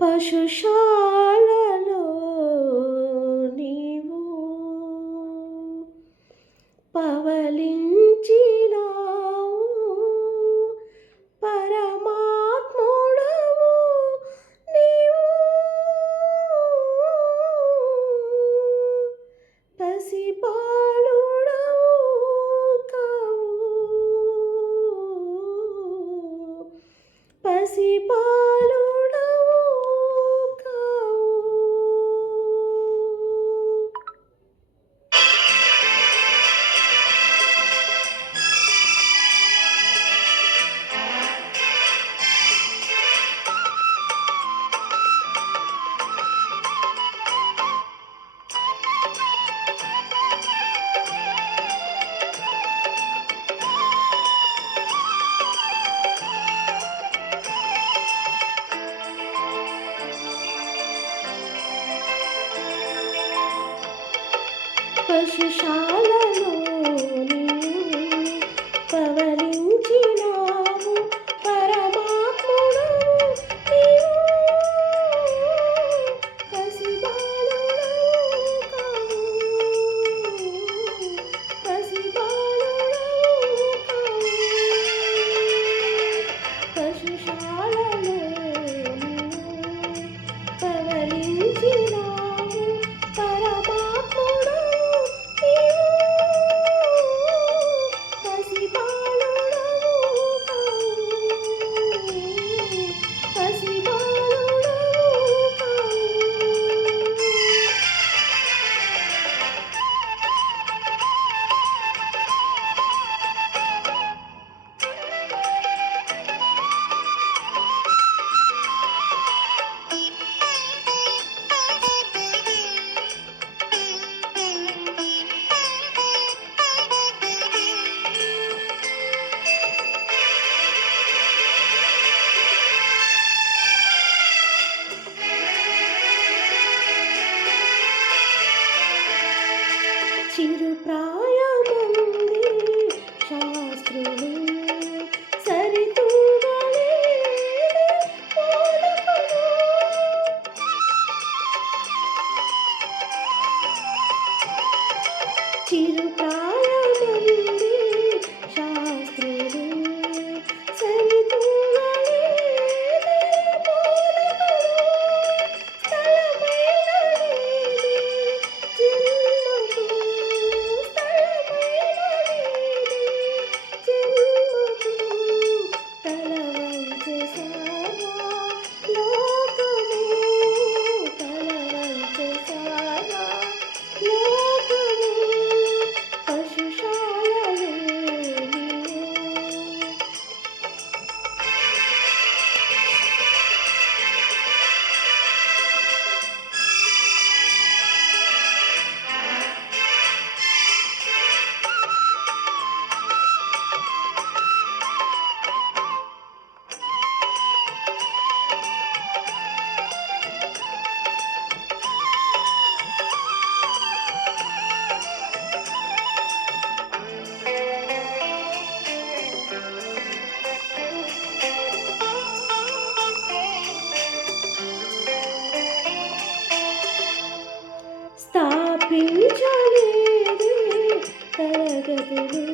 పశుశాలలో పశుశాలలో పవలించినావు పరమాత్ముడవు పశుశాలలో స్థాపించలేదు తరగతులు